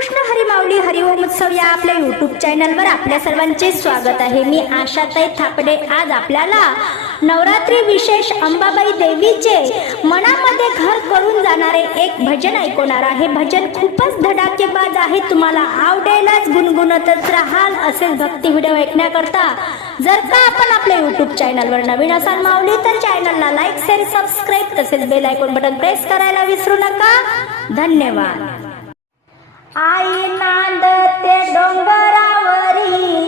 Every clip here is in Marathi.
कृष्ण हरी माऊली हरिओम उत्सव या आपल्या युट्यूब चॅनलवर आपल्या सर्वांचे स्वागत आहे. मी आशाताई थापडे. आज आपल्याला नवरात्री विशेष अंबाबाई देवीचे मनामध्ये घर करून जाणारे एक भजन ऐकवणार आहे. भजन खूपच धडाकेबाज आहे. तुम्हाला आवडेलच गुणगुणतच राहाल असेच भक्ती व्हिडिओ ऐकण्याकरता. जर का आपण आपल्या युट्यूब चॅनलवर नवीन असाल माऊली तर चॅनलला लाईक शेअर सबस्क्राईब तसेच बेल आयकॉन बटन प्रेस करायला विसरू नका. धन्यवाद. आई नांदते डोंगरावरी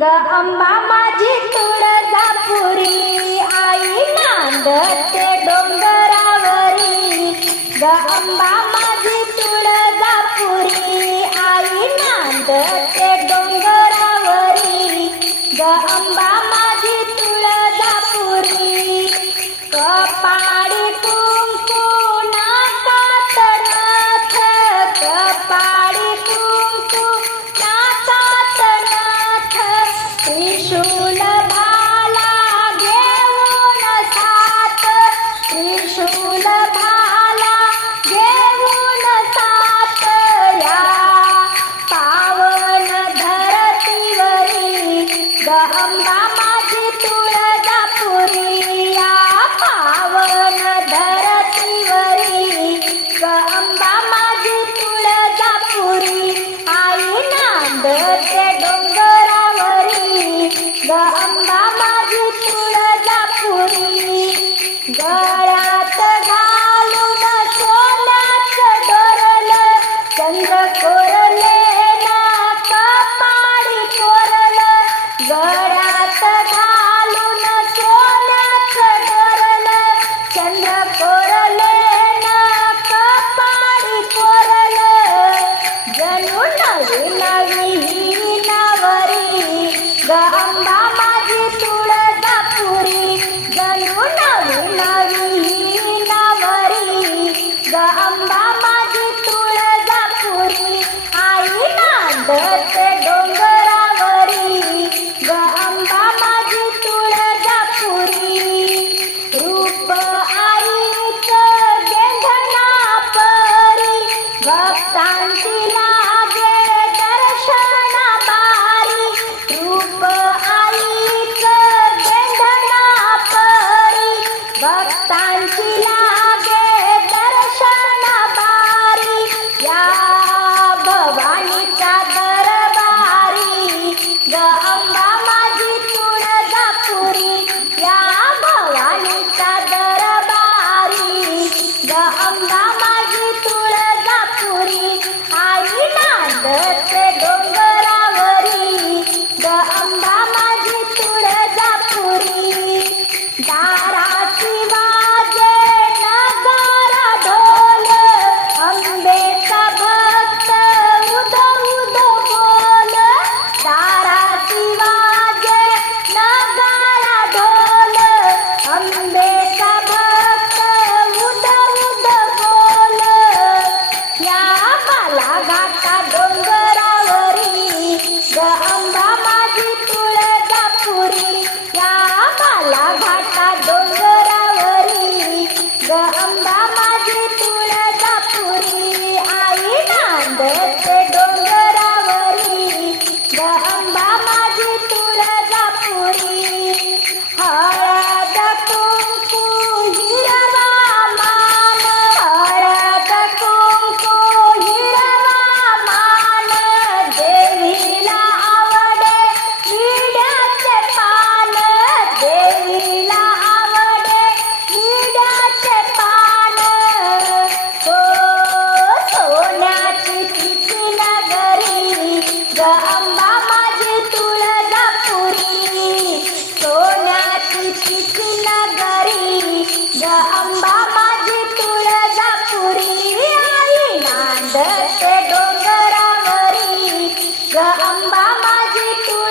ग अंबा माझी तुळजापुरी आई नांदते डोंगरावरी ग अंबा माझी तुळजापुरी आई नांदते डोंगरावरी ग अंबा माझी तुळजापुरी कपा Bye.